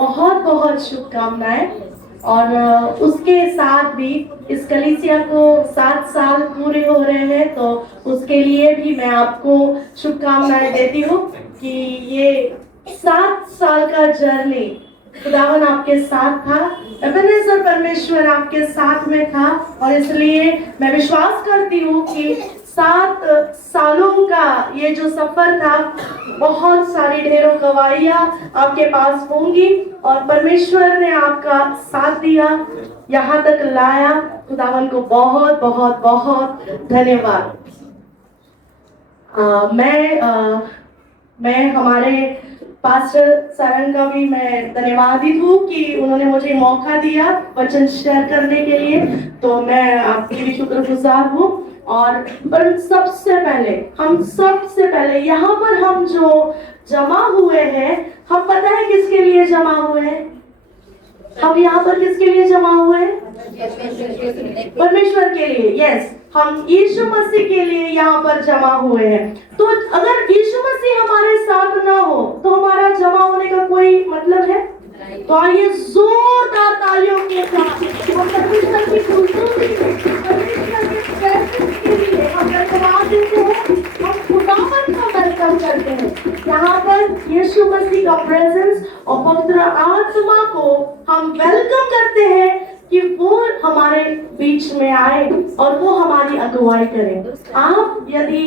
बहुत बहुत शुभकामनाएं। और उसके साथ भी इस कलीसिया को 7 साल पूरे हो रहे हैं, तो उसके लिए भी मैं आपको शुभकामनाएं देती हूँ कि ये 7 साल का जर्नी खुदावन आपके साथ था, एबेनेज़र परमेश्वर आपके साथ में था। और इसलिए मैं विश्वास करती हूँ कि 7 सालों का ये जो सफर था, बहुत सारी ढेरों गवाहियां आपके पास होंगी और परमेश्वर ने आपका साथ दिया, यहाँ तक लाया। खुदावन को बहुत बहुत बहुत धन्यवाद। मैं हमारे पास्टर सरन का भी मैं धन्यवादित हूँ कि उन्होंने मुझे मौका दिया वचन शेयर करने के लिए, तो मैं आपकी भी शुक्रगुजार हूँ। और पर सबसे पहले यहाँ पर हम जो जमा हुए हैं, हम पता है किसके लिए जमा हुए हैं? हम यहाँ पर किसके लिए जमा हुए हैं? परमेश्वर के लिए। यस, हम यीशु मसीह के लिए यहाँ पर जमा हुए हैं। तो अगर यीशु मसीह हमारे साथ ना हो तो हमारा जमा होने का कोई मतलब है? तो आइए जोरदार तालियों के साथ हम परमेश्वर की परमेश्वर के प्रेजेंस के लिए हम धन्यवाद देते हैं, हम खुदावन का वेलकम करते हैं। यहाँ पर यीशु मसीह का प्रेजेंस और पवित्र आत्मा को हम वेलकम करते हैं कि वो हमारे बीच में आए और वो हमारी अगुवाई करें। आप यदि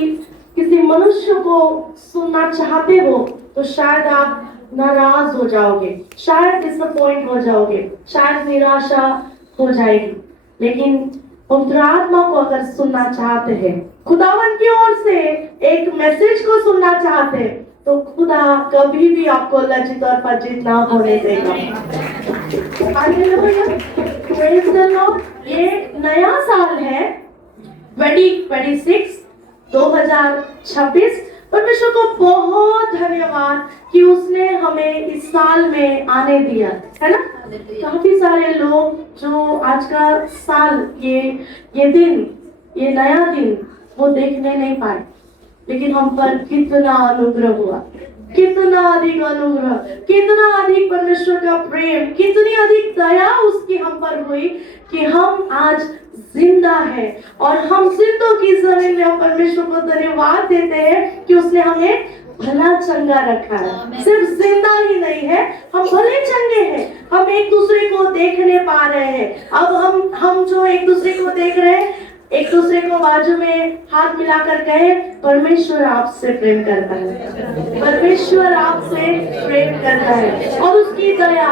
किसी मनुष्य को सुनना चाहते हो तो शायद आप नाराज हो जाओगे, शायद डिसअपॉइंट हो जाओगे, शायद निराशा हो जाएगी। लेकिन पवित्र आत्मा को अगर सुनना चाहते हैं, खुदावन की ओर से एक मैसेज को सुनना चाहते हैं, तो खुदा कभी भी आपको लज्जित और पज्जित ना होने देगा। Praise the Lord। ये नया साल है 2026। परमेश्वर को बहुत धन्यवाद कि उसने हमें इस साल में आने दिया, है ना। काफी सारे लोग जो आज का साल, ये दिन, ये नया दिन वो देखने नहीं पाए, लेकिन हम पर कितना अनुग्रह हुआ, कितना अधिक अनुग्रह, कितना अधिक परमेश्वर का प्रेम, कितनी अधिक दया उसकी हम पर हुई कि हम आज जिंदा है। और हम जिंदों की जमीन में हम परमेश्वर को धन्यवाद देते हैं कि उसने हमें भला चंगा रखा है। सिर्फ जिंदा ही नहीं है, हम भले चंगे हैं, हम एक दूसरे को देखने पा रहे हैं। अब हम जो एक दूसरे को देख रहे हैं, एक दूसरे को बाजू में हाथ मिलाकर कहे, परमेश्वर आपसे प्रेम करता है, परमेश्वर आपसे प्रेम करता है और उसकी दया,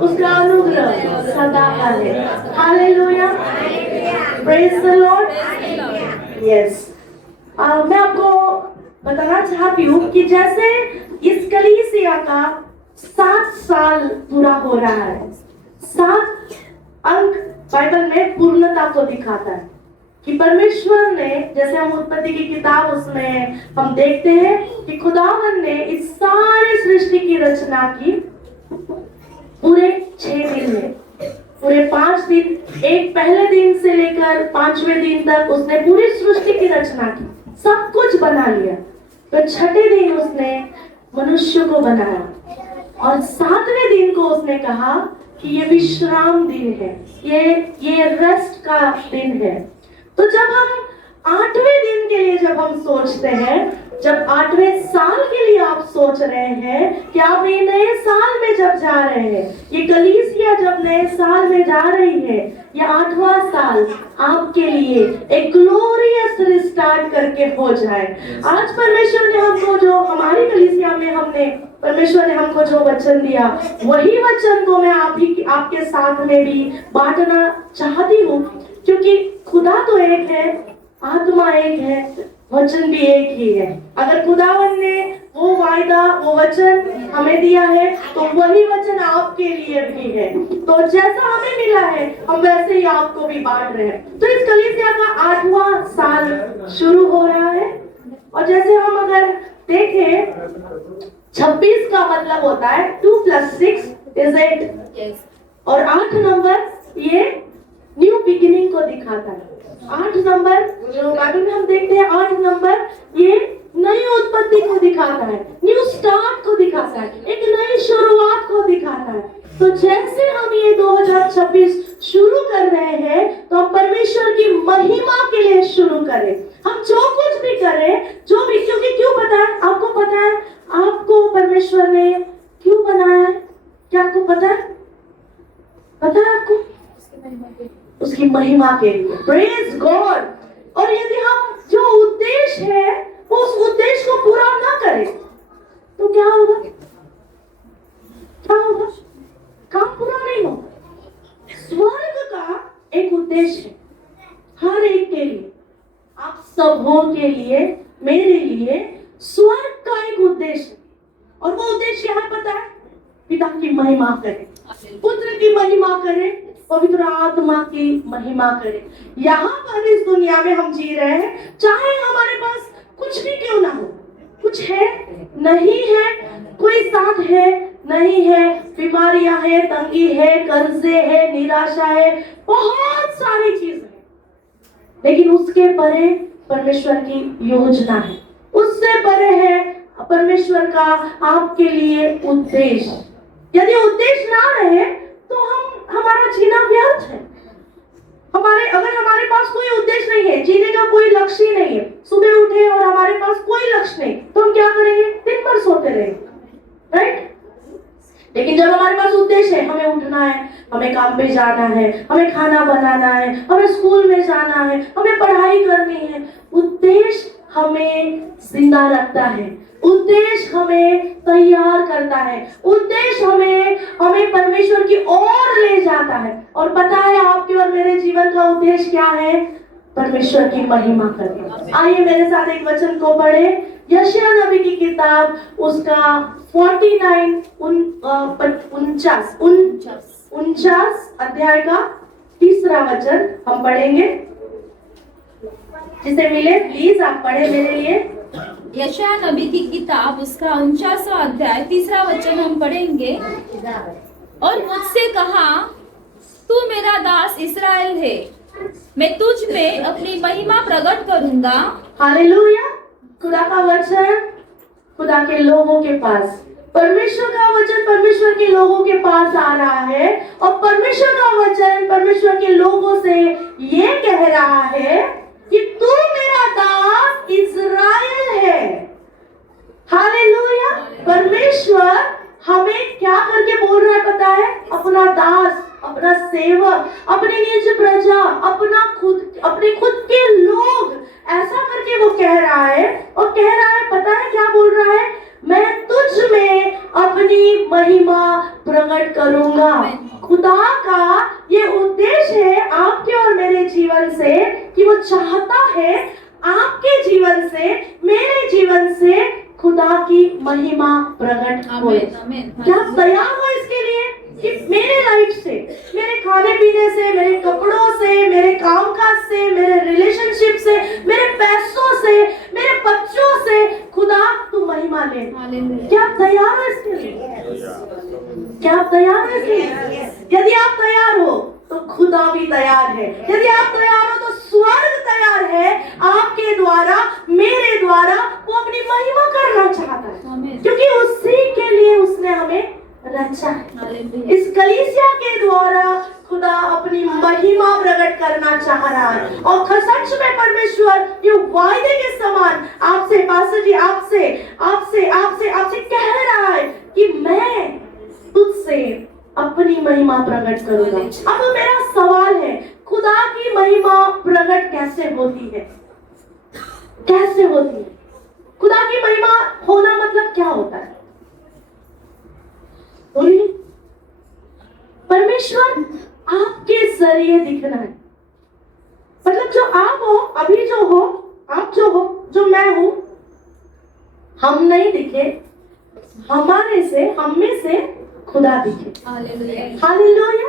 उसका अनुग्रह सदा है। Hallelujah, praise the Lord. Yes, मैं आपको बताना चाहती हूँ कि जैसे इस कलीसिया का 7 साल पूरा हो रहा है, 7 अंक बाइबल में पूर्णता को दिखाता है कि परमेश्वर ने, जैसे हम उत्पत्ति की किताब उसमें हम देखते हैं कि खुदावन ने इस सारे सृष्टि की रचना की पूरे 6 दिन में, पूरे 5 दिन, एक पहले दिन से लेकर 5वें दिन तक उसने पूरी सृष्टि की रचना की, सब कुछ बना लिया। तो 6ठे दिन उसने मनुष्य को बनाया और 7वें दिन को उसने कहा कि ये विश्राम दिन है, ये रेस्ट का दिन है। तो जब हम 8वें दिन के लिए जब हम सोचते हैं, जब 8वें साल के लिए आप सोच रहे हैं कि आप ये नए साल में जब जा रहे हैं, ये कलीसिया जब नए साल में जा रही है, ये 8वां साल आपके लिए एक ग्लोरियस रिस्टार्ट करके हो जाए। आज परमेश्वर ने हमको जो, हमारी कलीसिया में परमेश्वर ने हमको जो वचन दिया, वही वचन को मैं आपके साथ में भी बांटना चाहती हूँ, क्योंकि खुदा तो एक है, आत्मा एक है, वचन भी एक ही है। अगर खुदावन ने वो वायदा, वो वचन हमें दिया है, तो वही वचन आपके लिए भी है। तो जैसा हमें मिला है, हम वैसे ही आपको भी बांट रहे हैं। तो इस कलीसिया का 8वां साल शुरू हो रहा है। और जैसे हम अगर देखें, 26 का मतलब होता है 2 + 6 = 8, और 8 नंबर ये न्यू बिगिनिंग को दिखाता है। 8 नंबर जो बाइबल में हम देखते हैं, 8 नंबर ये नई उत्पत्ति को दिखाता है, न्यू स्टार्ट को दिखाता है, एक नई शुरुआत को दिखाता है। महिमा के लिए शुरू करें। हम जो कुछ भी करें, जो भी, क्योंकि क्यों पता है आपको? पता है आपको परमेश्वर ने क्यों बनाया है? क्या आपको पता है? पता है आपको? उसकी महिमा के लिए। Praise God. और यदि हम जो उद्देश्य है उस उद्देश्य को पूरा ना करें तो क्या होगा? क्या होगा? काम पूरा नहीं होगा। स्वर्ग का एक उद्देश्य है हर एक के लिए, आप सबों के लिए, मेरे लिए स्वर्ग का एक उद्देश्य, और वो उद्देश्य क्या है पता है? पिता की महिमा करें, पुत्र की महिमा करें, पवित्र आत्मा की महिमा करें। यहाँ पर इस दुनिया में हम जी रहे हैं, चाहे हमारे पास कुछ भी क्यों ना हो, कुछ है नहीं है, कोई साथ है नहीं है, बीमारियां है, तंगी है, कर्जे है, निराशा है, बहुत सारी चीजें, लेकिन उसके परे परमेश्वर की योजना है, उससे परे है परमेश्वर का आपके लिए उद्देश्य। यदि उद्देश्य ना रहे तो हमारा जीना व्यर्थ है। अगर हमारे पास कोई उद्देश्य नहीं है, जीने का कोई लक्ष्य ही नहीं है, सुबह उठे और हमारे पास कोई लक्ष्य नहीं, तो हम क्या करेंगे? दिन भर सोते रहेंगे, राइट? लेकिन जब हमारे पास उद्देश्य है, हमें उठना है, हमें काम पे जाना है, हमें खाना बनाना है, हमें स्कूल में जाना है, हमें पढ़ाई करनी है, उद्देश्य हमें जिंदा रखता है, उद्देश्य हमें तैयार करता है, उद्देश्य हमें परमेश्वर की ओर ले जाता है। और पता है आपके और मेरे जीवन का उद्देश्य क्या है? परमेश्वर की महिमा करना। आइए मेरे साथ एक वचन को पढ़े, यशायाह नबी की किताब उसका 49 अध्याय का 3 वचन हम पढ़ेंगे। जिसे मिले प्लीज आप पढ़े मेरे लिए। यशायाह नबी की किताब उसका 49वां अध्याय 3 वचन हम पढ़ेंगे। और मुझसे कहा, तू मेरा दास इस्राएल है, मैं तुझ में अपनी महिमा प्रकट करूंगा। हालेलुया। खुदा का वचन खुदा के लोगों के पास, परमेश्वर का वचन परमेश्वर के लोगों के पास आ रहा है, और परमेश्वर का वचन परमेश्वर के लोगों से ये कह रहा है कि तू मेरा दास इस्राएल है। हालेलुया। परमेश्वर हमें क्या करके बोल रहा है पता है? अपना दास, अपना सेवक, अपनी निज प्रजा, अपने खुद के लोग, ऐसा करके वो कह रहा है। और कह रहा है, पता है क्या बोल रहा है? मैं तुझ में अपनी महिमा प्रकट करूंगा। खुदा का ये उद्देश्य है आपके और मेरे जीवन से, कि वो चाहता है आपके जीवन से, मेरे जीवन से खुदा की महिमा प्रकट हो। क्या तैयार हो इसके लिए कि मेरे लाइफ से, मेरे खाने पीने से, मेरे कपड़ों से, मेरे कामकाज से, मेरे रिलेशनशिप से, मेरे पैसों से, मेरे बच्चों से खुदा तू महिमा ले? क्या आप तैयार हो इसके लिए? क्या आप तैयार हो इसके लिए? यदि आप तैयार हो तो खुदा भी तैयार है। यदि आप तैयार हो तो स्वर्ग तैयार है आपके द्वारा, मेरे द्वारा, वो अपनी महिमा करना चाहता है, क्योंकि उसी के लिए उसने हमें रचा है। इस कलीसिया के द्वारा खुदा अपनी महिमा प्रकट करना चाह रहा है। और सच में परमेश्वर ये वायदे के समान आपसे, पास्टर जी, आपसे आपसे आपसे आपसे कह रहा है कि मैं तुझसे अपनी महिमा प्रकट करूंगा। अब मेरा सवाल है, खुदा की महिमा प्रकट कैसे होती है? कैसे होती है? खुदा की महिमा होना मतलब क्या होता है? परमेश्वर आपके जरिए दिखना है। मतलब जो आप हो, अभी जो हो, आप जो हो, जो मैं हूं, हम नहीं दिखे, हमारे से, हम में से खुदा दिखे। हालेलुया।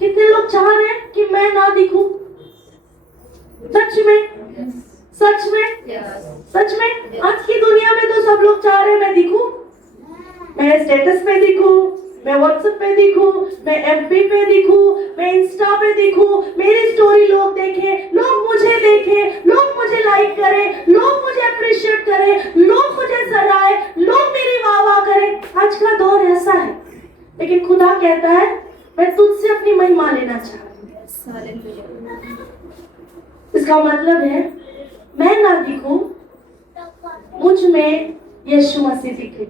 कितने लोग चाह रहे हैं कि मैं ना दिखूं? सच में, सच में, सच में आज की दुनिया में तो सब लोग चाह रहे हैं मैं दिखूं, मैं स्टेटस पे दिखूं, मैं व्हाट्सएप पे दिखूं, मैं एफबी पे दिखूं, मैं इंस्टा पे दिखूं, मेरी स्टोरी लोग देखें, लोग मुझे देखें, लोग मुझे लाइक करें, लोग मुझे अप्रिशिएट करें, लोग मुझे सराहे, लोग मेरी वाह वाह करें। आज का दौर ऐसा है, लेकिन खुदा कहता है मैं तुझसे अपनी महिमा लेना चाहता हूं। इसका मतलब है मैं ना दिखूं, मुझ में यीशु मसीह दिखे।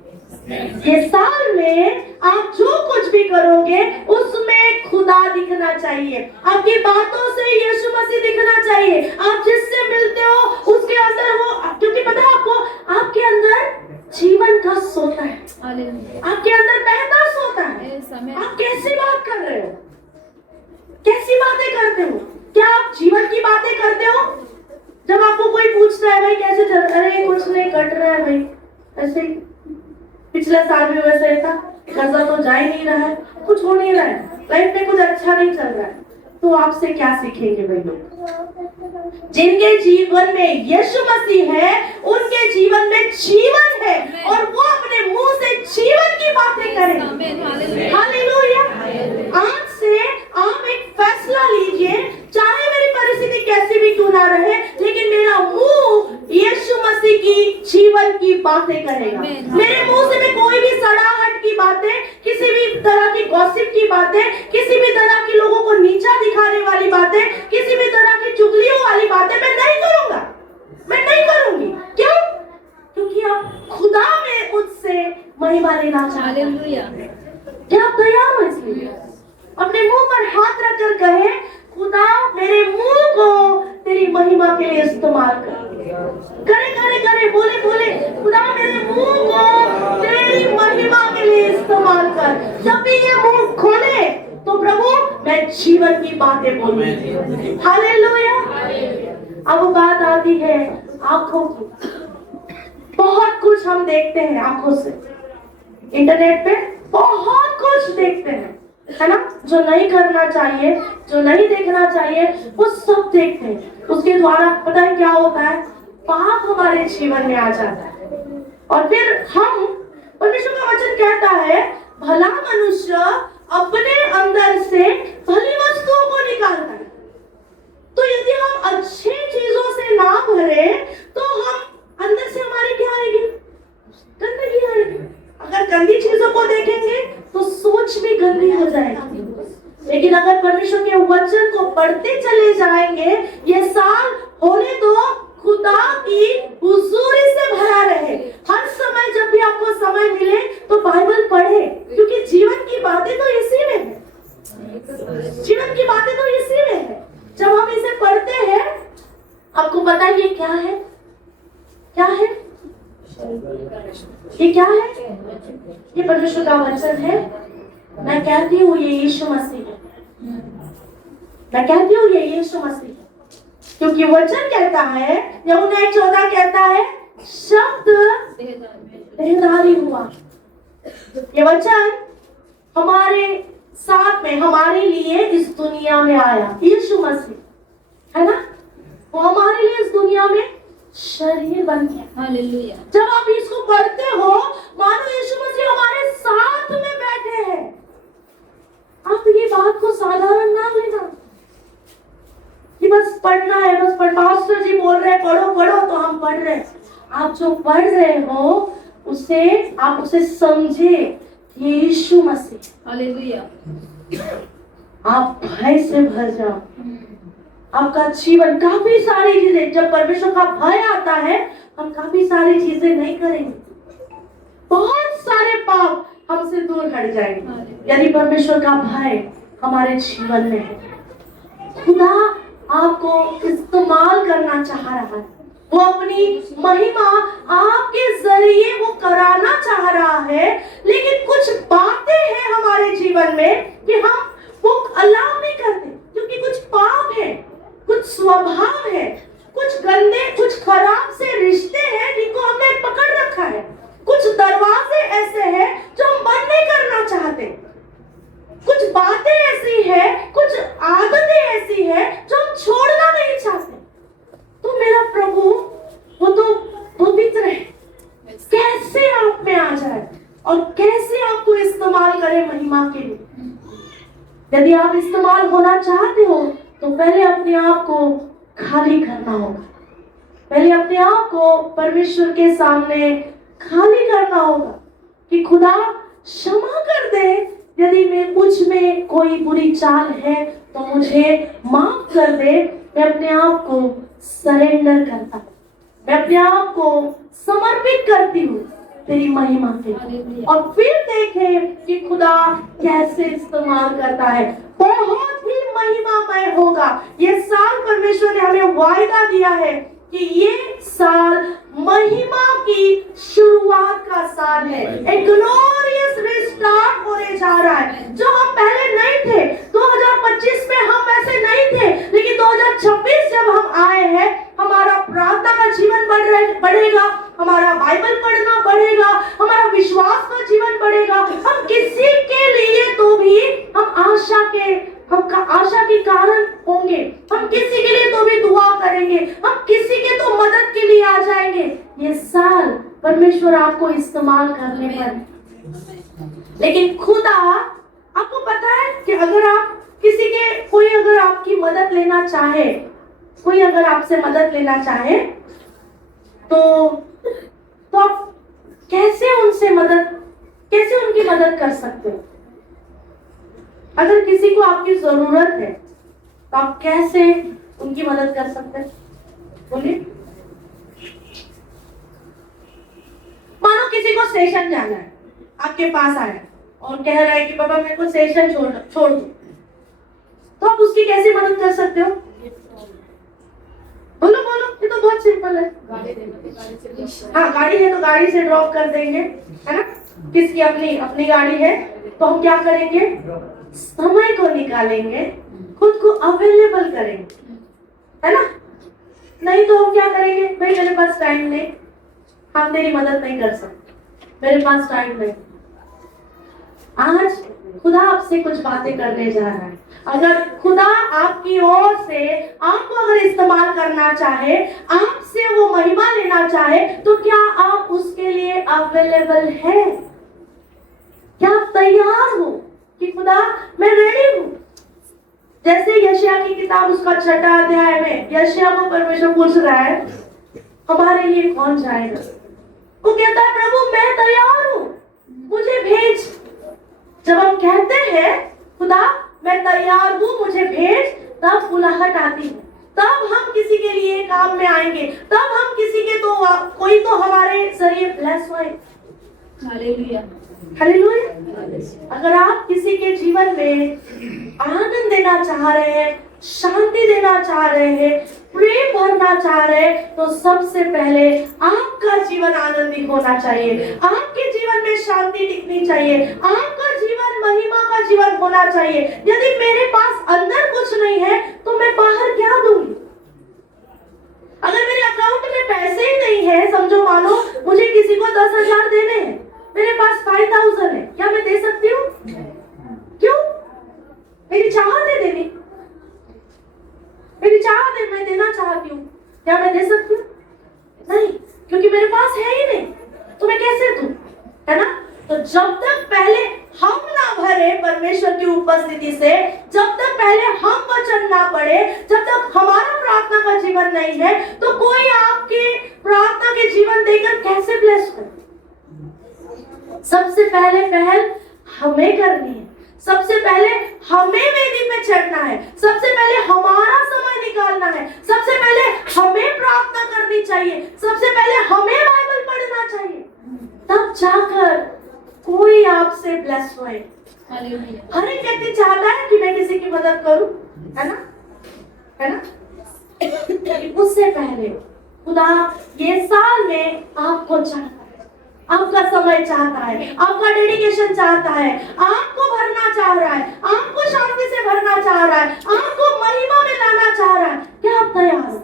ये साल में आप जो कुछ भी करोगे उसमें खुदा दिखना चाहिए, आपकी बातों से यीशु मसीह दिखना चाहिए, आप जिससे मिलते हो उसके अंदर वो, क्योंकि पता है आपको, आपके अंदर जीवन का सोता है, आपके अंदर बहता सोता है। आप कैसी बात कर रहे हो, कैसी बातें करते हो? क्या आप जीवन की बातें करते हो? जब आपको कोई पूछता है भाई कैसे चल रहा है, कुछ नहीं कट रहा है भाई, ऐसे ही पिछले साल भी वैसे ही था, कर्जा तो जा ही नहीं रहा है, कुछ हो नहीं रहा है, लाइफ में कुछ अच्छा नहीं चल रहा है, तो आपसे क्या सीखेंगे भाई लोग? जिनके जीवन में यीशु मसीह है उनके जीवन में जीवन है और वो अपने मुंह से जीवन की बातें करें। हालेलुया। आज से आप एक फैसला लीजिए, चाहे मेरी परिस्थिति कैसी भी क्यों ना रहे, लेकिन मेरा मुंह यीशु मसीह की जीवन की बातें करेगा। मेरे मुंह से मैं कोई भी सड़ाहट की बातें, किसी भी तरह की गॉसिप की बातें, किसी भी तरह की लोगों को नीचा दिखाने वाली बातें, किसी भी तरह की चुगलियों वाली बातें मैं नहीं करूंगा, मैं नहीं करूंगी। क्यों? क्योंकि आप खुदा में मुझसे महिमा लेना चाहते हैं। क्या आप तैयार हो इसलिए? अपने मुंह पर हाथ रखकर कहे, खुदा मेरे मुंह को तेरी महिमा के लिए इस्तेमाल कर। करे करे करे, बोले बोले, खुदा मेरे मुंह को तेरी महिमा के लिए इस्तेमाल कर। जब भी ये मुंह खोले तो प्रभु मैं जीवन की बातें बोलूंगी। हालेलुया। अब बात आती है आंखों की। बहुत कुछ हम देखते हैं आंखों से, इंटरनेट पे बहुत कुछ देखते हैं, है ना? जो नहीं करना चाहिए, जो नहीं देखना चाहिए, वो सब देखते हैं। उसके द्वारा पता है क्या होता है? पाप हमारे जीवन में आ जाता है और फिर हम, परमेश्वर का वचन कहता है, भला मनुष्य अपने अंदर से भली वस्तुओं को निकालता है। तो यदि हम अच्छी चीजों से ना भरे तो हम अंदर से हमारी क्या आएगी? गंदगी आएगी। अगर गंदी चीजों को देखेंगे तो सोच भी गंदी हो जाएगी। लेकिन अगर परमेश्वर के वचन को पढ़ते चले जाएंगे, ये साल होने दो खुदा की हुजूरी से भरा रहे। हर समय जब भी आपको समय मिले तो बाइबल पढ़े, क्योंकि जीवन की बातें तो इसी में है। जीवन की बातें तो इसी में है। जब हम इसे पढ़ते हैं, आपको पता है ये क्या है? क्या है ये? क्या है ये? परमेश्वर का वचन है। मैं कहती हूँ ये यीशु मसीह है। मैं कहती हूँ ये यीशु मसीह है, क्योंकि वचन कहता है, यूहन्ना 1:14 कहता है, शब्द देहधारी हुआ। ये वचन हमारे साथ में, हमारे लिए इस दुनिया में आया। यीशु मसीह है ना, वो हमारे लिए इस दुनिया में शरीर बन गया। हालेलुया। जब आप इसको पढ़ते हो, मानो यीशु मसीह हमारे साथ में बैठे हैं। आप ये बात को साधारण ना लेना कि बस पढ़ना है, बस पास्टर जी बोल रहे हैं पढ़ो पढ़ो तो हम पढ़ रहे हैं। आप जो पढ़ रहे हो उसे आप उसे समझे, यीशु मसीह। हालेलुया। आप भय से भर जाओ। आपका जीवन, काफी सारी चीजें, जब परमेश्वर का भय आता है हम काफी सारी चीजें नहीं करेंगे, बहुत सारे पाप हमसे दूर हट जाएंगे यदि परमेश्वर का भय हमारे जीवन में है। खुदा आपको इस्तेमाल करना चाह रहा है, वो अपनी महिमा आपके जरिए वो कराना चाह रहा है। लेकिन कुछ बातें हैं हमारे जीवन में कि हम वो अलाउ नहीं करते, क्योंकि कुछ पाप है, कुछ स्वभाव है, कुछ गंदे, कुछ खराब से रिश्ते हैं जिनको हमने पकड़ रखा है। कुछ दरवाजे ऐसे हैं जो हम बंद नहीं करना चाहते, कुछ बातें ऐसी है, कुछ आदतें ऐसी है जो हम छोड़ना नहीं चाहते। तो मेरा प्रभु वो तो पवित्र है, कैसे आप में आ जाए और कैसे आपको इस्तेमाल करे महिमा के लिए। यदि आप इस्तेमाल होना चाहते हो तो पहले अपने आप को खाली करना होगा, पहले अपने आप को परमेश्वर के सामने खाली करना होगा कि खुदा क्षमा कर दे, यदि मैं मुझ में कोई बुरी चाल है तो मुझे माफ कर दे, मैं अपने आप को सरेंडर करता हूँ, मैं अपने आप को समर्पित करती हूँ तेरी महिमा के लिए। और फिर देखें कि खुदा कैसे इस्तेमाल करता है। बहुत ही महिमामय होगा ये साल। परमेश्वर ने हमें वायदा दिया है कि ये साल महिमा की शुरुआत का साल है। एक ग्लोरियस रिस्टार्ट होने जा रहा है। जो हम पहले नहीं थे, 2025 में हम वैसे नहीं थे, लेकिन 2026 जब हम आए हैं, हमारा प्रार्थना का जीवन बढ़ेगा, हमारा बाइबल पढ़ना बढ़ेगा, हमारा विश्वास का जीवन बढ़ेगा। हम किसी के लिए तो भी हम आशा के कारण होंगे। हम किसी के लिए तो भी दुआ करेंगे, हम किसी के तो मदद के लिए आ जाएंगे। ये साल परमेश्वर आपको इस्तेमाल करने पर। लेकिन खुदा, आपको पता है कि अगर आप कोई अगर आपकी मदद लेना चाहे, कोई अगर आपसे मदद लेना चाहे तो आप कैसे उनकी मदद कर सकते हो? अगर किसी को आपकी जरूरत है तो आप कैसे उनकी मदद कर सकते हैं? बोलिए। मानो किसी को स्टेशन जाना है, आपके पास आया और कह रहा है कि पापा मेरे को स्टेशन छोड़ दो, तो आप उसकी कैसे मदद कर सकते हो? बोलो, ये तो बहुत सिंपल है। हाँ, गाड़ी है तो गाड़ी से ड्रॉप कर देंगे, है ना? किसकी अपनी गाड़ी है तो हम क्या करेंगे? समय को निकालेंगे, खुद को अवेलेबल करेंगे, है ना? नहीं तो हम क्या करेंगे? भाई मेरे पास टाइम नहीं, हम तेरी मदद नहीं कर सकते, मेरे पास टाइम नहीं। आज खुदा आपसे कुछ बातें करने जा रहा है। अगर खुदा आपकी ओर से आपको अगर इस्तेमाल करना चाहे, आपसे वो महिमा लेना चाहे, तो क्या आप उसके लिए अवेलेबल है? क्या आप तैयार हो कि खुदा मैं रेडी हूँ? जैसे यशायाह की किताब उसका 6 अध्याय में यशायाह को परमेश्वर पूछ रहा है, हमारे लिए कौन जाएगा? वो कहता है, प्रभु मैं तैयार हूँ, मुझे भेज। जब हम कहते हैं खुदा मैं तैयार हूँ, मुझे भेज, तब बुलाहट आती है, तब हम किसी के लिए काम में आएंगे, तब हम किसी के तो कोई तो हमारे जरिए ब्लेस होए। Hallelujah, hallelujah. अगर आप किसी के जीवन में आनंद देना चाह रहे हैं, शांति देना चाह रहे हैं, प्रेम भरना चाह रहे हैं, तो सबसे पहले आपका जीवन आनंदित होना चाहिए, आपके जीवन में शांति दिखनी चाहिए, आपका जीवन महिमा का जीवन होना चाहिए। यदि मेरे पास अंदर कुछ नहीं है तो मैं बाहर क्या दूंगी? अगर मेरे अकाउंट में पैसे ही नहीं है, समझो मानो मुझे किसी को 10,000 देने हैं, मेरे पास 5,000 है, क्या मैं दे सकती हूँ? क्यों? मेरी चाहत है देनी, मेरी चाहत है, मैं देना चाहती हूँ, क्या मैं दे सकती हूँ? नहीं, क्योंकि मेरे पास है ही नहीं, तो मैं कैसे दूं? है ना? तो जब तक पहले हम ना भरे परमेश्वर की उपस्थिति से, जब तक पहले हम वचन ना पढ़े, जब तक हमारा प्रार्थना का जीवन नहीं है, तो कोई आपके प्रार्थना के जीवन देकर कैसे ब्लेस करे? सबसे पहले पहल हमें करनी है, सबसे पहले हमें वेदी पे चढ़ना है, सबसे पहले हमारा समय निकालना है, सबसे पहले हमें प्रार्थना करनी चाहिए, सबसे पहले हमें बाइबल पढ़ना चाहिए, तब जाकर कोई आपसे ब्लेस होए। हर एक व्यक्ति चाहता है कि मैं किसी की मदद करूं, है ना? है ना? उससे पहले खुदा ये साल में आपको चाहता है, आपका समय चाहता है, आपका डेडिकेशन चाहता है, आपको भरना चाह रहा है, आपको शांति से भरना चाह रहा है, आपको महिमा में लाना चाह रहा है। क्या आप तैयार हो?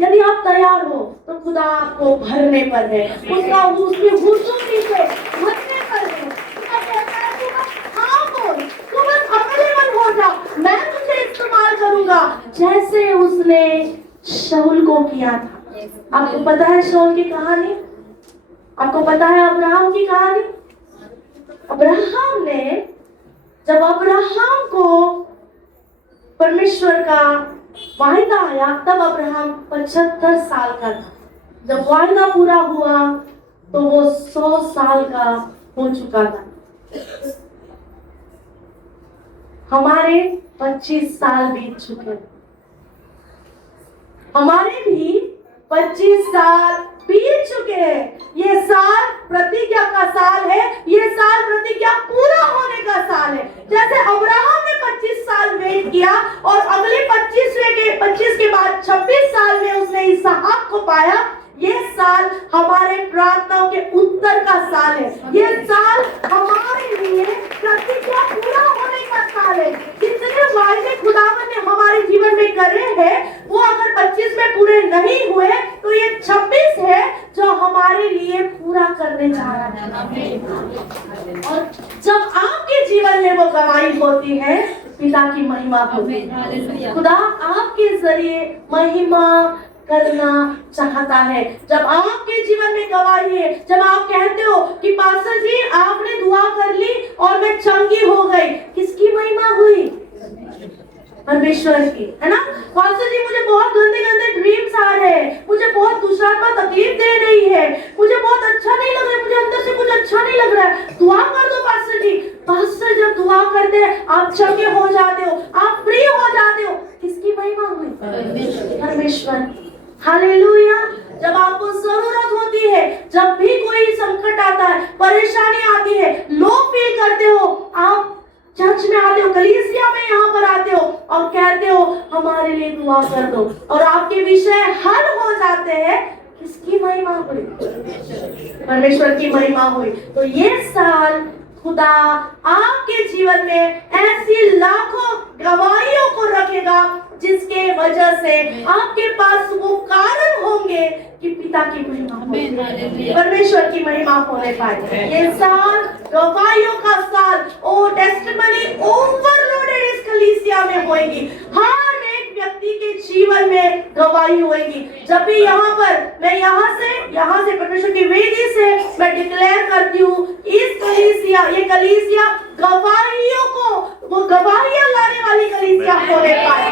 यदि आप तैयार हो तो खुदा आपको भरने पर है, उसका उसकी हुजूरी से भरने पर है। खुदा कहता है तू बस हाँ बोल, तू बस अवेलेबल हो जा, मैं तुझे इस्तेमाल करूंगा, जैसे उसने शाऊल को किया था। आपको पता है शाऊल की कहानी? आपको पता है अब्राहम की कहानी? अब्राहम ने, जब अब्राहम को परमेश्वर का वायदा आया, तब अब्राहम 75 साल का था। जब वायदा पूरा हुआ तो वो 100 साल का हो चुका था। हमारे 25 साल बीत चुके, हमारे भी 25 साल बीत चुके हैं। ये साल प्रतिज्ञा का साल है, ये साल प्रतिज्ञा पूरा होने का साल है। जैसे अब्राहम ने 25 साल वेट किया और अगले 25 के बाद 26 साल में उसने इसहाक को पाया। ये साल हमारे प्रार्थनाओं के उत्तर का साल है। ये साल हमारे लिए प्रतिज्ञा पूरा होने का साल है। जितने वायदे खुदावन ने हमारे जीवन में करे हैं, वो अगर 25 में पूरे नहीं हुए तो ये 26 है जो हमारे लिए पूरा करने जा रहा है। और जब आपके जीवन में वो गवाही होती है, पिता की महिमा होती है। खुदा आपके जरिए महिमा करना चाहता है। जब आपके जीवन में गवाही है, जब आप कहते हो कि पास्टर जी आपने दुआ कर ली और मैं चंगी हो गई, किसकी महिमा हुई? परमेश्वर की, है ना? पास्टर जी मुझे बहुत गंदे गंदे ड्रीम्स आ रहे हैं, मुझे बहुत दुष्टात्मा तकलीफ दे रही है, मुझे बहुत अच्छा नहीं लग रहा है, मुझे अंदर से कुछ अच्छा नहीं लग रहा है, दुआ कर दो पास्टर जी। पास्टर जब दुआ करते हैं आप चंगे हो जाते हो, आप फ्री हो जाते हो, किसकी महिमा हुई? परमेश्वर। हालेलुया। जब आपको जरूरत होती है, जब भी कोई संकट आता है, परेशानी आती है, लो फील करते हो, आप चर्च में आते हो, कलीसिया में यहाँ पर आते हो और कहते हो हमारे लिए दुआ कर दो, और आपके विषय हल हो जाते हैं, किसकी महिमा हुई? परमेश्वर की महिमा हुई। तो ये साल खुदा आपके जीवन में ऐसी लाखों गवाहियों को रखेगा जिसके वजह से आपके पास वो कारण होंगे कि पिता की महिमा हो, परमेश्वर की महिमा होने पाए। ये साल गवाहियों का साल, ओ टेस्टिमनी ओवरलोडेड इस कलीसिया में होएगी। हर एक व्यक्ति के जीवन में गवाही होएगी। जब भी मैं यहाँ से परमेश्वर की वेदी से मैं डिक्लेयर करती हूँ, ये कलीसिया गवाहियों को, वो गवाहियां लाने वाली कलीसिया होने पाए।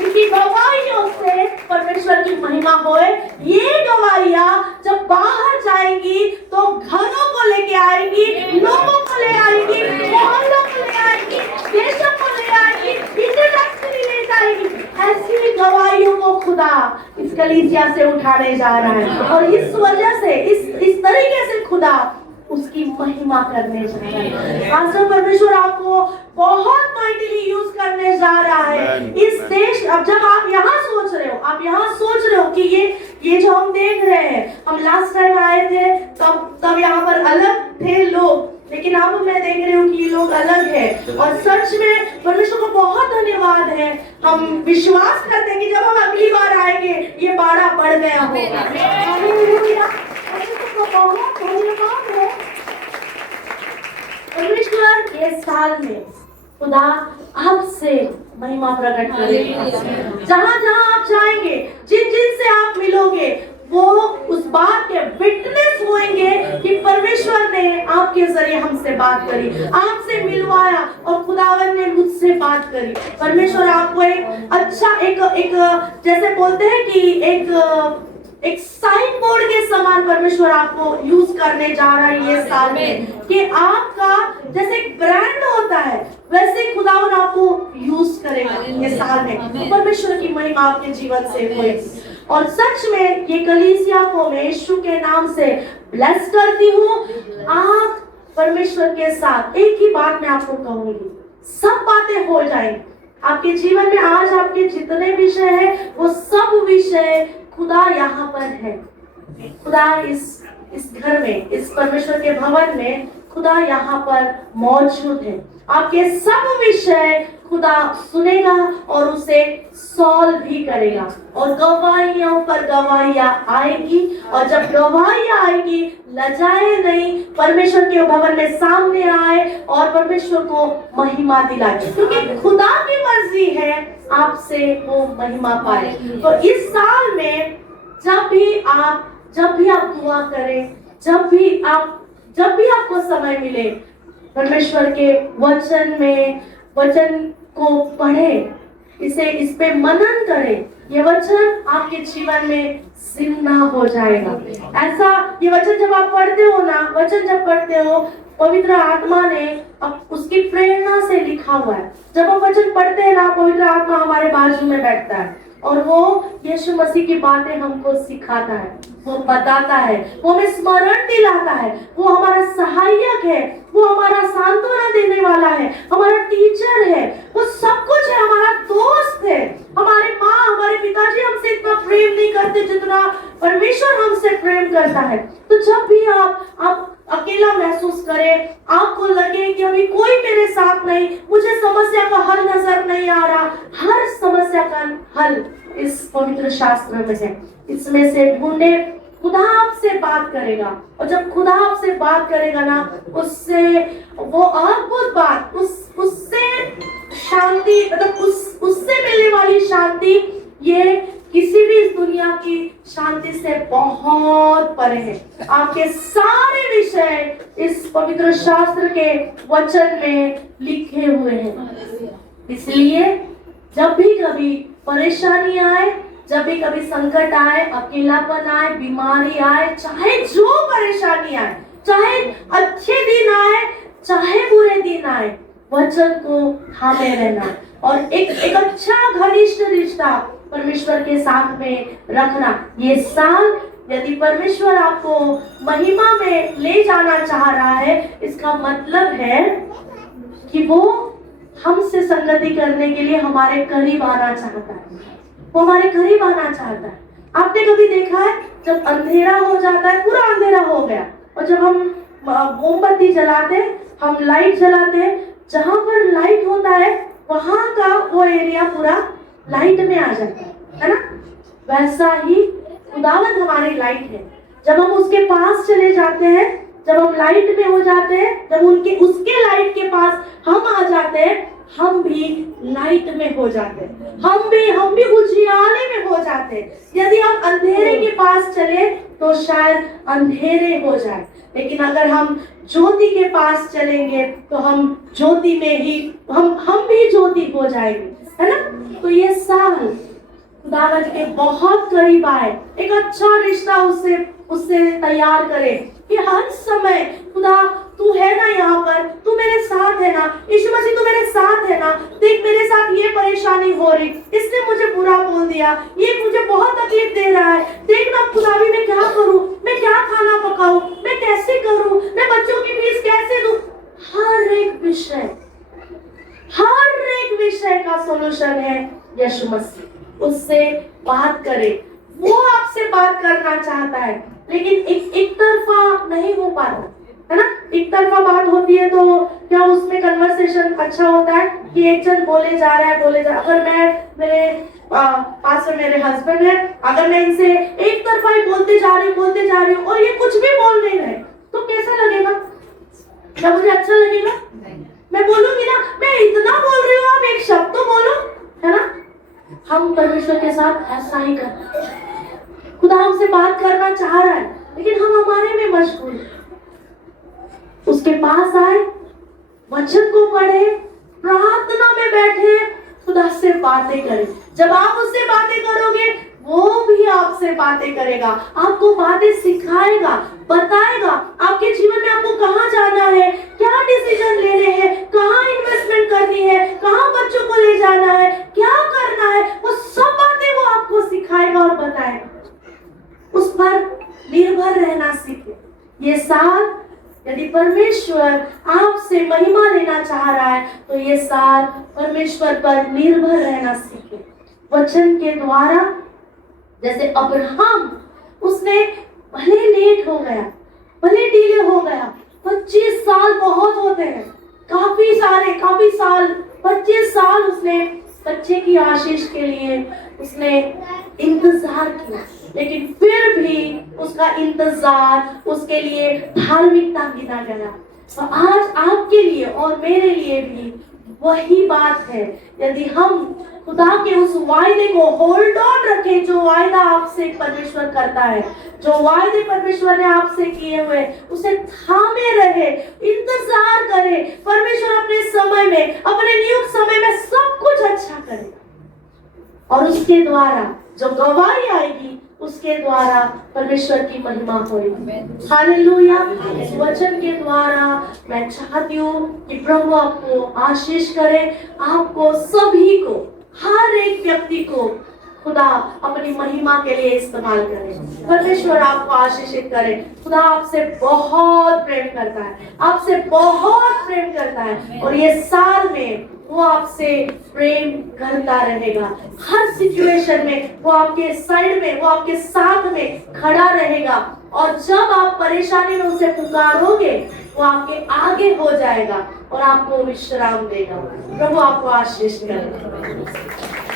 इनकी गवाहियों से परमेश्वर की महिमा होए। ये गवाहियां जब बाहर जाएंगी तो घरों को लेके आएंगी, लोगों को ले आएंगी, मोहल्लों को ले आएंगी, देशों को ले आएंगी, इंटरनेशनली ले जाएंगी। ऐसी गवाहियों को खुदा इस कलीसिया से उठाने जा रहा है, और इस वजह से इस तरीके से खुदा उसकी महिमा करने जा रहा है। आज परमेश्वर आपको बहुत माइटिली यूज करने जा रहा है इस देश। अब जब आप यहाँ सोच रहे हो कि ये जो हम देख रहे हैं, हम लास्ट टाइम आए थे तब यहाँ पर अलग थे लोग, लेकिन अब मैं देख रही हूँ कि ये लोग अलग है, और सच में परमेश्वर को बहुत धन्यवाद है। हम विश्वास करते हैं कि जब हम अगली बार आएंगे ये बाड़ा बढ़ गया होगा। बहुत धन्यवाद है परमेश्वर। ये साल में खुदा आपसे महिमा प्रकट करेगा। जहाँ जहाँ आप जाएंगे, जिन से आप मिलोगे, वो उस बात के विटनेस होंगे कि परमेश्वर ने आपके जरिए हमसे बात करी, आपसे मिलवाया, और खुदावन ने मुझसे बात करी। परमेश्वर आपको एक अच्छा एक जैसे बोलते हैं कि एक साइन बोर्ड के समान परमेश्वर आपको यूज करने जा रहा है ये साल में, कि आपका जैसे एक ब्रांड होता है वैसे खुदावन आपको यूज करेगा ये साल में। परमेश्वर की महिमा आपके जीवन से होगी। और सच में ये कलीसिया को मैं यीशु के नाम से ब्लेस करती हूँ। आप परमेश्वर के साथ एक ही बात मैं आपको कहूंगी, सब बातें हो जाएंगी आपके जीवन में। आज आपके जितने विषय है वो सब विषय खुदा यहाँ पर है। खुदा इस घर में, इस परमेश्वर के भवन में खुदा यहाँ पर मौजूद है। आपके सब विषय खुदा सुनेगा और उसे सॉल्व भी करेगा, और गवाहियों पर गवाहियां आएगी, और जब गवाहियां आएगी लजाए नहीं, परमेश्वर के भवन में सामने आए और परमेश्वर को महिमा दिलाए, क्योंकि खुदा की मर्जी है आपसे वो महिमा पाए। तो इस साल में जब भी आप दुआ करें, जब भी आपको समय मिले, परमेश्वर के वचन को पढ़े, इस पे मनन करें, ये वचन आपके जीवन में जिंदा हो जाएगा। ऐसा ये वचन जब आप पढ़ते हो ना, वचन जब पढ़ते हो, पवित्र आत्मा ने अब उसकी प्रेरणा से लिखा हुआ है। जब हम वचन पढ़ते हैं ना, पवित्र आत्मा हमारे बाजू में बैठता है और वो यीशु मसीह की बातें हमको सिखाता है, वो बताता है, वो हमें स्मरण दिलाता है, वो हमारा सहायक है, वो हमारा सांत्वना देने वाला है, हमारा टीचर है, वो सब कुछ है, हमारा दोस्त है। हमारे माँ, हमारे पिताजी हमसे इतना प्रेम नहीं करते जितना परमेश्वर हमसे प्रेम करता है। तो जब भी आप अकेला महसूस करें, आपको लगे कि अभी कोई मेरे साथ नहीं, मुझे समस्या का हल नजर नहीं आ रहा, हर समस्या का हल इस पवित्र शास्त्र में है। इसमें से ढूंढे, खुदा आपसे बात करेगा, और जब खुदा आपसे बात करेगा ना, उससे वो अद्भुत बात, उससे शांति, मतलब उससे मिलने वाली शांति ये किसी भी इस दुनिया की शांति से बहुत परे है। आपके सारे विषय इस पवित्र शास्त्र के वचन में लिखे हुए हैं। इसलिए जब भी कभी परेशानी आए, जब भी कभी संकट आए, अकेलापन आए, बीमारी आए, चाहे जो परेशानी आए, चाहे अच्छे दिन आए, चाहे बुरे दिन आए, वचन को थामे रहना और एक अच्छा घनिष्ठ रिश्ता परमेश्वर के साथ में रखना। ये साल यदि परमेश्वर आपको महिमा में ले जाना चाह रहा है, इसका मतलब है कि वो हमसे संगति करने के लिए हमारे करीब आना चाहता है, वो हमारे करीब आना चाहता है। आपने कभी देखा है जब अंधेरा हो जाता है, पूरा अंधेरा हो गया, और जब हम मोमबत्ती जलाते, हम लाइट जलाते, जहां पर लाइट होता है वहां का वो एरिया पूरा लाइट में आ जाता है ना? वैसा ही खुदावंद हमारी लाइट है। जब हम उसके पास चले जाते हैं, जब हम लाइट में हो जाते हैं, जब उसके लाइट के पास हम आ जाते हैं, हम भी लाइट में हो जाते हैं, हम भी उजियाले में हो जाते हैं। यदि हम अंधेरे के पास चले तो शायद अंधेरे हो जाए, लेकिन अगर हम ज्योति के पास चलेंगे तो हम ज्योति में ही हम भी ज्योति हो जाएंगे, है ना? तो ये साल खुदावंद के बहुत करीब आए, एक अच्छा रिश्ता उससे तैयार करे कि हर समय खुदा तू है ना, यहाँ पर तू मेरे साथ है ना, यीशु मसीह तू मेरे साथ है ना, देख मेरे साथ ये परेशानी हो रही, इसने मुझे बुरा बोल दिया, ये मुझे बहुत तकलीफ दे रहा है, देख ना खुदावी मैं क्या करूं, मैं क्या खाना पकाऊं, मैं कैसे करूं, मैं बच्चों की फीस कैसे दूं। हर एक विषय का सॉल्यूशन है यीशु मसीह। उससे बात करे, वो आपसे बात करना चाहता है, लेकिन एक तरफा नहीं हो पाता है ना? एक तरफा बात होती है तो क्या उसमें कन्वर्सेशन अच्छा होता है कि एक जन बोले जा रहा है। अगर मेरे हस्बैंड है, अगर मैं इनसे एक तरफा ही बोलते जा रही हूँ और ये कुछ भी बोल नहीं रहे, तो कैसा लगेगा? क्या मुझे अच्छा लगेगा? मैं बोलूंगी ना, मैं इतना बोल रही हूँ, आप एक शब्द तो बोलो, है ना? हम परमेश्वर के साथ ऐसा ही करते हैं। खुदा हमसे बात करना चाह रहा है, लेकिन हम हमारे में मशगूल हैं। उसके पास आए, वचन को पढ़े, प्रार्थना में बैठे, खुदा से बातें करें। जब आप उससे बातें करोगे, वो भी आपसे बातें करेगा, आपको बातें सिखाएगा, बताएगा आपके जीवन में आपको कहाँ जाना है, क्या डिसीजन लेने हैं, कहाँ इन्वेस्टमेंट करनी है, कहाँ बच्चों को ले जाना है, क्या करना है, वो सब बातें वो आपको सिखाएगा और बताएगा। उस पर निर्भर रहना सीखे। ये साल यदि परमेश्वर आपसे महिमा लेना चाह रहा है, तो ये साल परमेश्वर पर निर्भर रहना सीखे। वचन के द्वारा, जैसे अब्राहम, उसने भले लेट हो गया, भले डिले हो गया, 25 साल बहुत होते हैं, काफी साल 25 साल उसने बच्चे की आशीष के लिए उसने इंतजार किया, लेकिन फिर भी उसका इंतजार उसके लिए धार्मिकता गिना गया। तो आज आपके लिए और मेरे लिए भी वही बात है। यदि हम खुदा के उस वायदे को होल्ड ऑन रखें, जो वायदा आपसे परमेश्वर करता है, जो वायदे परमेश्वर ने आपसे किए हुए, उसे थामे रहे, इंतजार करे, परमेश्वर अपने समय में, अपने नियुक्त समय में सब कुछ अच्छा करेगा। और उसके द्वारा जो गवाही आएगी उसके द्वारा परमेश्वर की महिमा होगी। हालेलुया। इस वचन के द्वारा मैं चाहती हूँ कि प्रभु आपको आशीष करे, आपको सभी को, हर एक व्यक्ति को खुदा अपनी महिमा के लिए इस्तेमाल करे। परमेश्वर आपको आशीषित करे। खुदा आपसे बहुत प्रेम करता है, आपसे बहुत प्रेम करता है, और ये साल में वो आपसे प्रेम करता रहेगा। हर सिचुएशन में वो आपके साइड में, वो आपके साथ में खड़ा रहेगा, और जब आप परेशानी में उसे पुकारोगे वो आपके आगे हो जाएगा और आपको विश्राम देगा। प्रभु आपको आशीष करे।